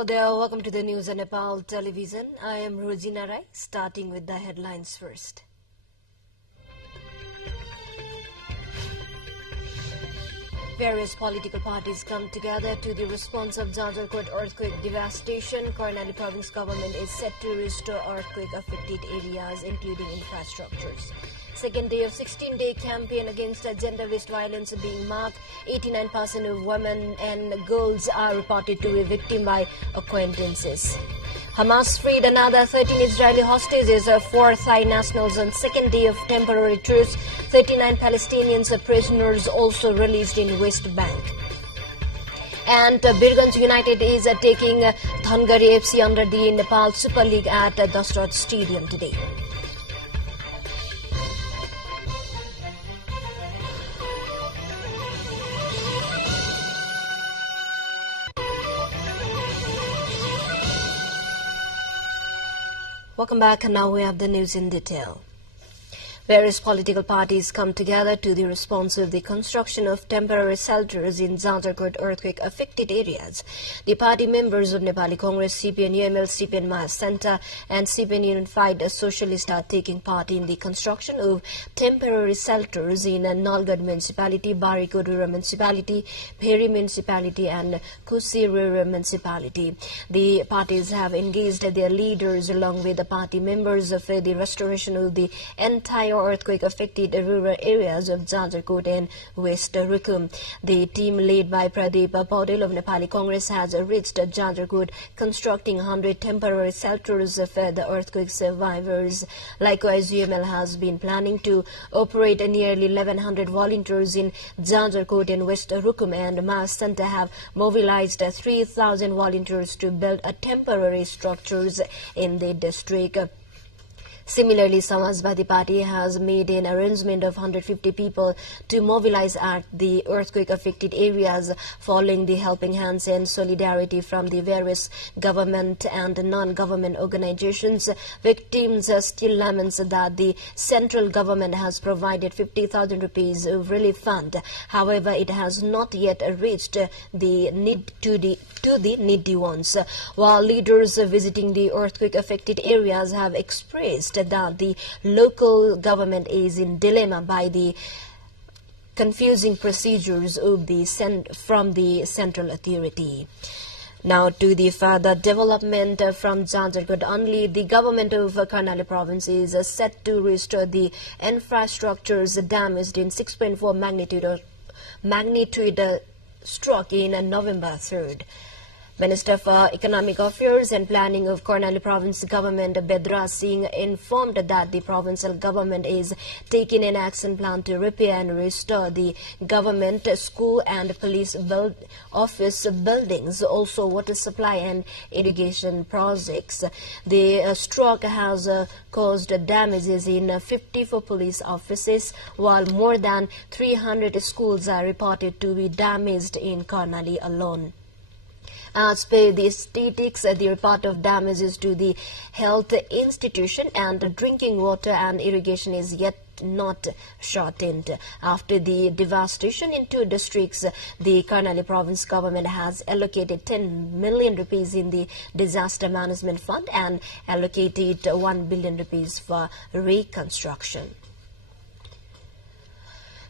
Hello there, welcome to the news on Nepal television. I am Rosina Rai, starting with the headlines first. Various political parties come together to the response of Jajarkot earthquake devastation. Karnali province government is set to restore earthquake-affected areas, including infrastructures. Second day of 16-day campaign against gender-based violence being marked. 89% of women and girls are reported to be victim by acquaintances. Hamas freed another 13 Israeli hostages, 4 Thai nationals on second day of temporary truce. 39 Palestinians prisoners also released in West Bank. And Birganj United is taking Dhangari FC under the Nepal Super League at Dashrath Stadium today. Welcome back, and now we have the news in detail. Various political parties come together to the response of the construction of temporary shelters in Jajarkot earthquake-affected areas. The party members of Nepali Congress, CPN UML, CPN Mahasanta, and CPN Unified Socialist are taking part in the construction of temporary shelters in Nalgad Municipality, Barikod Municipality, Pheri Municipality, and Kusi Municipality. The parties have engaged their leaders along with the party members of the restoration of the entire earthquake-affected rural areas of Jajarkot and West Rukum. The team led by Pradeep Paudel of Nepali Congress has reached Jajarkot, constructing 100 temporary shelters for the earthquake survivors. Likewise, UML has been planning to operate nearly 1,100 volunteers in Jajarkot and West Rukum, and Mahasanta have mobilized 3,000 volunteers to build temporary structures in the district. Similarly, Samajwadi Party has made an arrangement of 150 people to mobilize at the earthquake-affected areas following the helping hands and solidarity from the various government and non-government organizations. Victims still laments that the central government has provided 50,000 rupees of relief fund. However, it has not yet reached the needy ones. While leaders visiting the earthquake-affected areas have expressed that the local government is in dilemma by the confusing procedures of from the central authority. Now to the further development from Jajarkot only. The government of Karnali province is set to restore the infrastructures damaged in 6.4 magnitude stroke in November 3rd. Minister for Economic Affairs and Planning of Karnali Province Government, Bedra Singh, informed that the provincial government is taking an action plan to repair and restore the government, school and police office buildings, also water supply and irrigation projects. The stroke has caused damages in 54 police offices, while more than 300 schools are reported to be damaged in Karnali alone. As per the statistics, the report of damages to the health institution and drinking water and irrigation is yet not shortened. After the devastation in 2 districts, the Karnali province government has allocated 10 million rupees in the disaster management fund and allocated 1 billion rupees for reconstruction.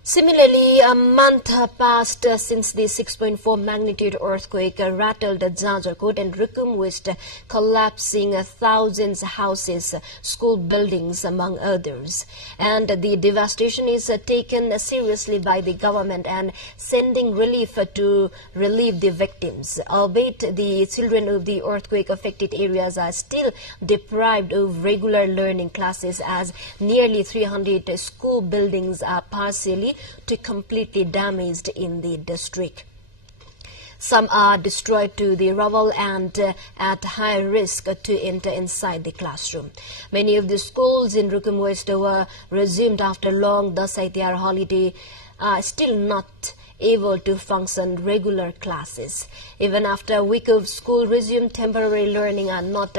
Similarly, a month passed since the 6.4 magnitude earthquake rattled Jajarkot and Rukum West, collapsing thousands of houses, school buildings, among others. And the devastation is taken seriously by the government and sending relief to relieve the victims. Albeit the children of the earthquake-affected areas are still deprived of regular learning classes, as nearly 300 school buildings are partially to completely damaged in the district. Some are destroyed to the rubble and at high risk to enter inside the classroom. Many of the schools in Rukum West were resumed after long Dasai holiday are still not able to function regular classes. Even after a week of school resumed, temporary learning are not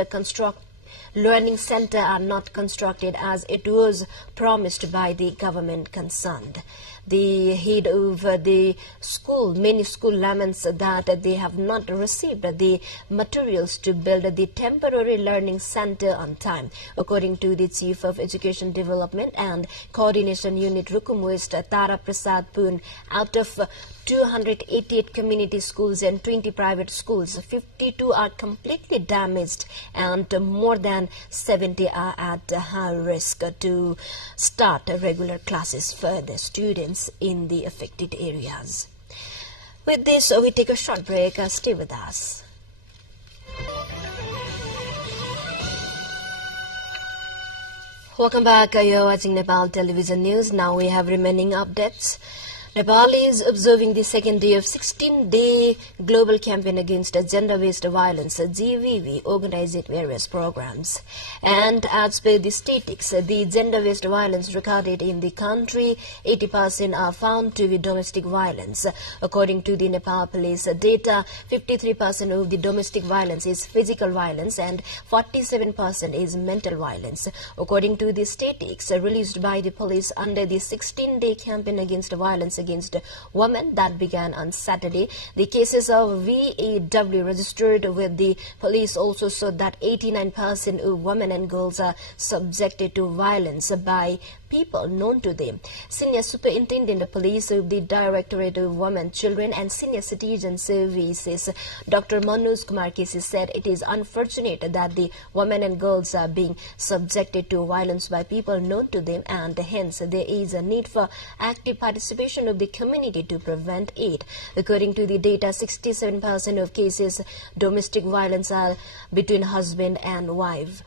learning center are not constructed as it was promised by the government concerned. The head of the school, many school laments that they have not received the materials to build the temporary learning center on time. According to the Chief of Education Development and Coordination Unit Rukum West, Tara Prasad Poon, out of 288 community schools and 20 private schools, 52 are completely damaged and more than 70 are at high risk to start regular classes for the students in the affected areas. With this, we take a short break. Stay with us. Welcome back. You're watching Nepal Television News. Now we have remaining updates. Nepal is observing the second day of 16-day global campaign against gender-based violence, GVV, organized at various programs. And as per the statistics, the gender-based violence recorded in the country, 80% are found to be domestic violence. According to the Nepal police data, 53% of the domestic violence is physical violence and 47% is mental violence. According to the statistics released by the police under the 16-day campaign against violence against women that began on Saturday, the cases of VAW registered with the police also showed that 89% of women and girls are subjected to violence by people known to them. Senior Superintendent of Police of the Directorate of Women, Children and Senior Citizen Services, Dr. Manoj Kumar Kesi, said it is unfortunate that the women and girls are being subjected to violence by people known to them, and hence there is a need for active participation of the community to prevent it. According to the data, 67% of cases domestic violence are between husband and wife.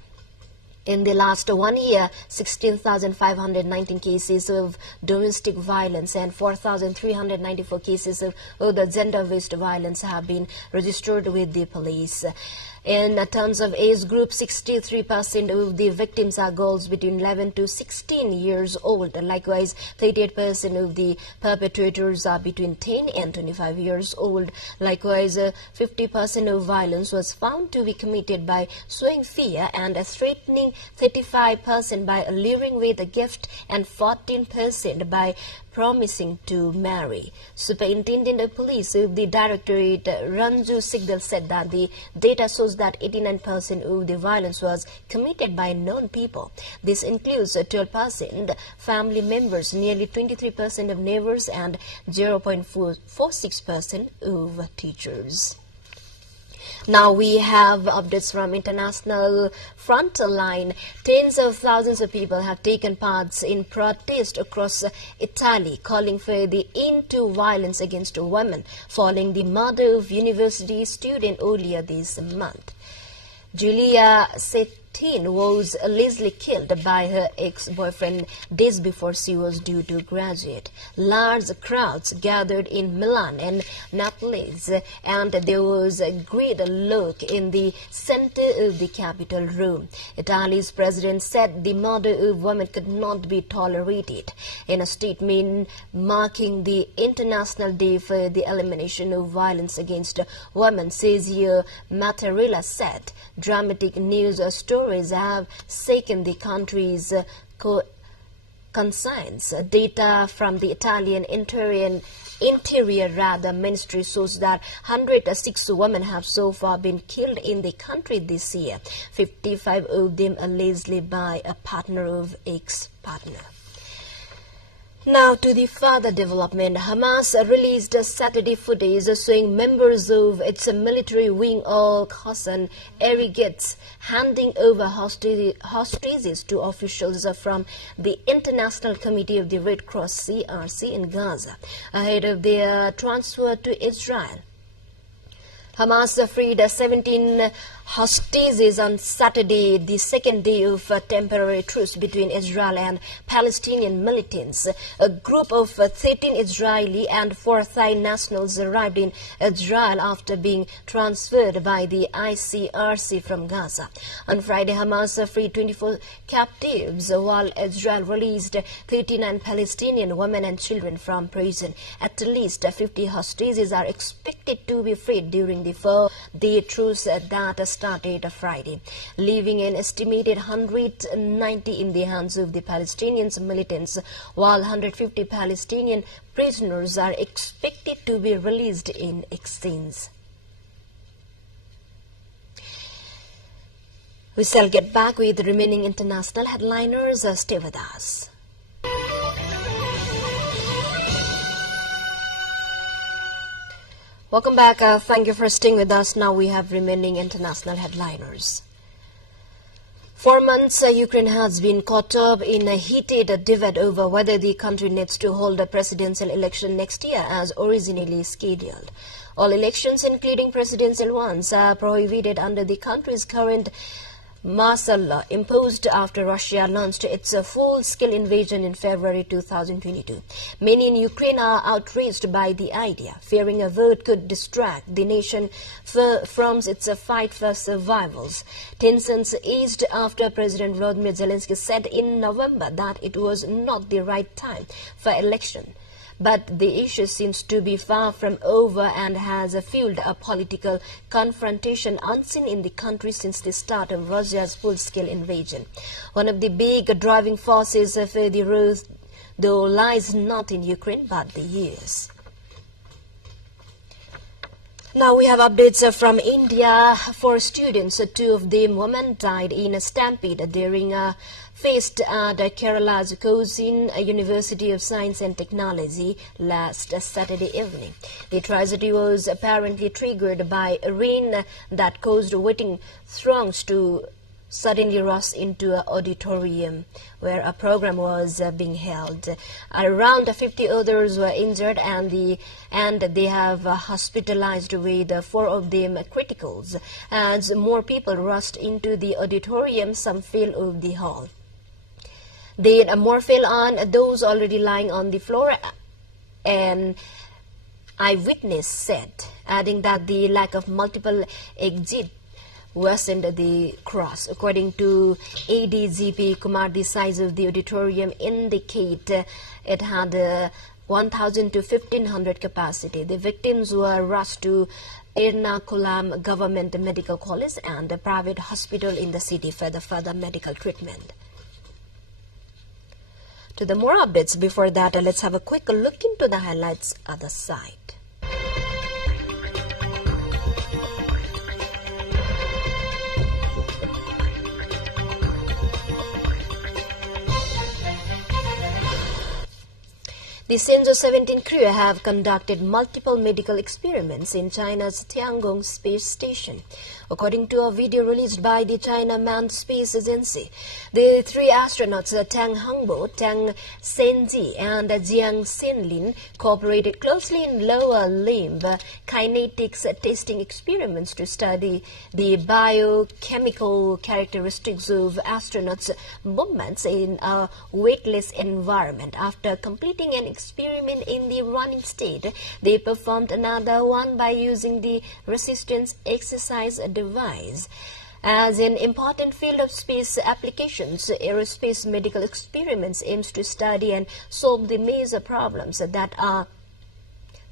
In the last 1 year, 16,519 cases of domestic violence and 4,394 cases of other gender-based violence have been registered with the police. In terms of age group, 63% of the victims are girls between 11 to 16 years old. Likewise, 38% of the perpetrators are between 10 and 25 years old. Likewise, 50% of violence was found to be committed by sowing fear and threatening, 35% by alluring with a gift, and 14% by promising to marry. Superintendent of Police of the Directorate, Ranju Sigdal, said that the data shows that 89% of the violence was committed by known people. This includes 12% family members, nearly 23% of neighbors, and 0.46% of teachers. Now we have updates from international front line. Tens of thousands of people have taken part in protest across Italy, calling for the end to violence against women following the murder of university student earlier this month. Giulia was allegedly killed by her ex-boyfriend days before she was due to graduate. Large crowds gathered in Milan and Naples, and there was a great look in the center of the capital room. Italy's president said the murder of women could not be tolerated. In a statement marking the International Day for the Elimination of Violence Against Women, Sergio Mattarella said, dramatic news stories have shaken the country's conscience. Data from the Italian Interior Ministry shows that 106 women have so far been killed in the country this year, 55 of them allegedly by a partner of ex-partner. Now to the further development. Hamas released Saturday footage showing members of its military wing Al-Qassam aggregates handing over hostages to officials from the International Committee of the Red Cross (CRC) in Gaza ahead of their transfer to Israel. Hamas freed 17 hostages on Saturday, the second day of temporary truce between Israel and Palestinian militants. A group of 13 Israeli and 4 Thai nationals arrived in Israel after being transferred by the ICRC from Gaza. On Friday, Hamas freed 24 captives, while Israel released 39 Palestinian women and children from prison. At least 50 hostages are expected to be freed during the 4-day truce that started Friday, leaving an estimated 190 in the hands of the Palestinian militants, while 150 Palestinian prisoners are expected to be released in exchange. We shall get back with the remaining international headliners. Stay with us. Welcome back. Thank you for staying with us. Now we have remaining international headliners. For months, Ukraine has been caught up in a heated debate over whether the country needs to hold a presidential election next year as originally scheduled. All elections, including presidential ones, are prohibited under the country's current martial law imposed after Russia launched its full-scale invasion in February 2022. Many in Ukraine are outraged by the idea, fearing a vote could distract the nation from its fight for survival. Tensions eased after President Volodymyr Zelensky said in November that it was not the right time for election. But the issue seems to be far from over and has fueled a political confrontation unseen in the country since the start of Russia's full-scale invasion. One of the big driving forces for the road, though, lies not in Ukraine but the US. Now we have updates from India. 4 students, 2 of them women, died in a stampede during a feast at Kerala's Kozhikode University of Science and Technology last Saturday evening. The tragedy was apparently triggered by rain that caused waiting throngs to suddenly rush into an auditorium where a program was being held. Around 50 others were injured and they have hospitalized, with 4 of them criticals. As more people rushed into the auditorium, some fell off the hall. Then more fell on those already lying on the floor, an eyewitness said, adding that the lack of multiple exits worsened the cross. According to ADGP Kumar, the size of the auditorium indicate it had 1,000 to 1,500 capacity. The victims were rushed to Ernakulam Government Medical College and a private hospital in the city for the further medical treatment. To the more updates, before that, let's have a quick look into the highlights at the side. The Shenzhou 17 crew have conducted multiple medical experiments in China's Tiangong space station. According to a video released by the China Manned Space Agency, the 3 astronauts, Tang Hongbo, Tang Zhenji, and Jiang Xinlin, cooperated closely in lower limb kinetics testing experiments to study the biochemical characteristics of astronauts' movements in a weightless environment. After completing an experiment in the running state, they performed another one by using the resistance exercise device. As an important field of space applications, aerospace medical experiments aims to study and solve the major problems that are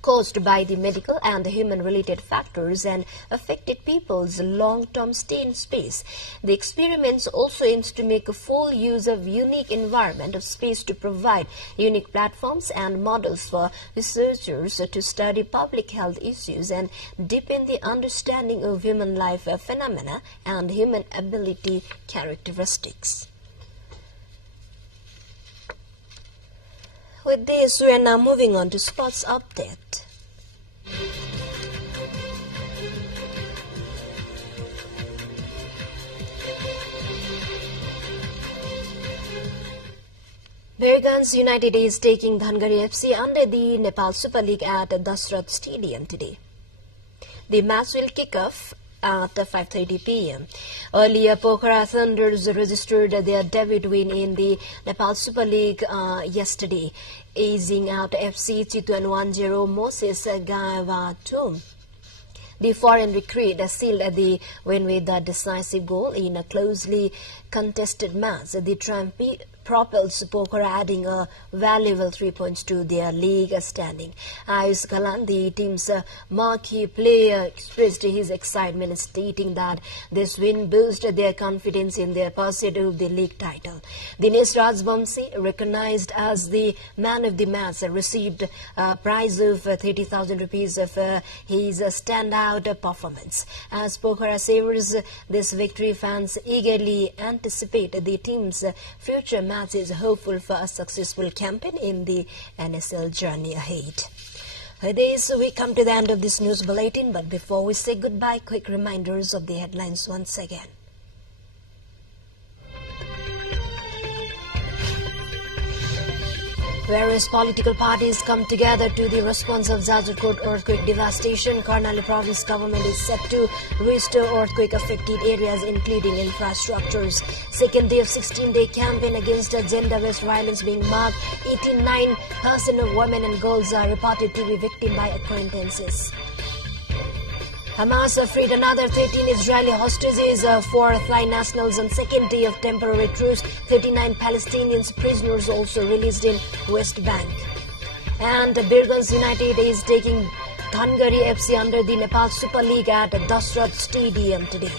caused by the medical and human-related factors and affected people's long-term stay in space. The experiments also aims to make a full use of unique environment of space to provide unique platforms and models for researchers to study public health issues and deepen the understanding of human life phenomena and human ability characteristics. With this, we are now moving on to sports update. Bergans United is taking Dhangari FC under the Nepal Super League at Dasrat Stadium today. The match will kick off at 5:30 p.m. Earlier, Pokhara Thunders registered their debut win in the Nepal Super League yesterday, easing out FC Chitwan 1-0 Moses Gavatum. The foreign recruit sealed the win with a decisive goal in a closely contested match. The propels Pokhara, adding a valuable 3 points to their league standing. Ayush Kalan, the team's marquee player, expressed his excitement, stating that this win boosted their confidence in their pursuit of the league title. Dinesh Rajvamsi, recognized as the man of the match, received a prize of 30,000 rupees for his standout performance. As Pokhara savors this victory, fans eagerly anticipate the team's future matches, hopeful for a successful campaign in the NSL journey ahead. With this, we come to the end of this news bulletin, but before we say goodbye, quick reminders of the headlines once again. Various political parties come together to the response of Jajarkot earthquake devastation. Karnali province government is set to restore earthquake-affected areas, including infrastructures. Second day of 16-day campaign against gender-based violence being marked. 89% of women and girls are reported to be victims by acquaintances. Hamas freed another 13 Israeli hostages, 4 Thai nationals on second day of temporary truce. 39 Palestinian prisoners also released in West Bank. And Birgans United is taking Dhangari FC under the Nepal Super League at Dasrat Stadium today.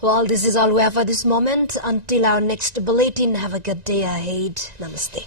Well, this is all we have for this moment. Until our next bulletin, have a good day ahead. Namaste.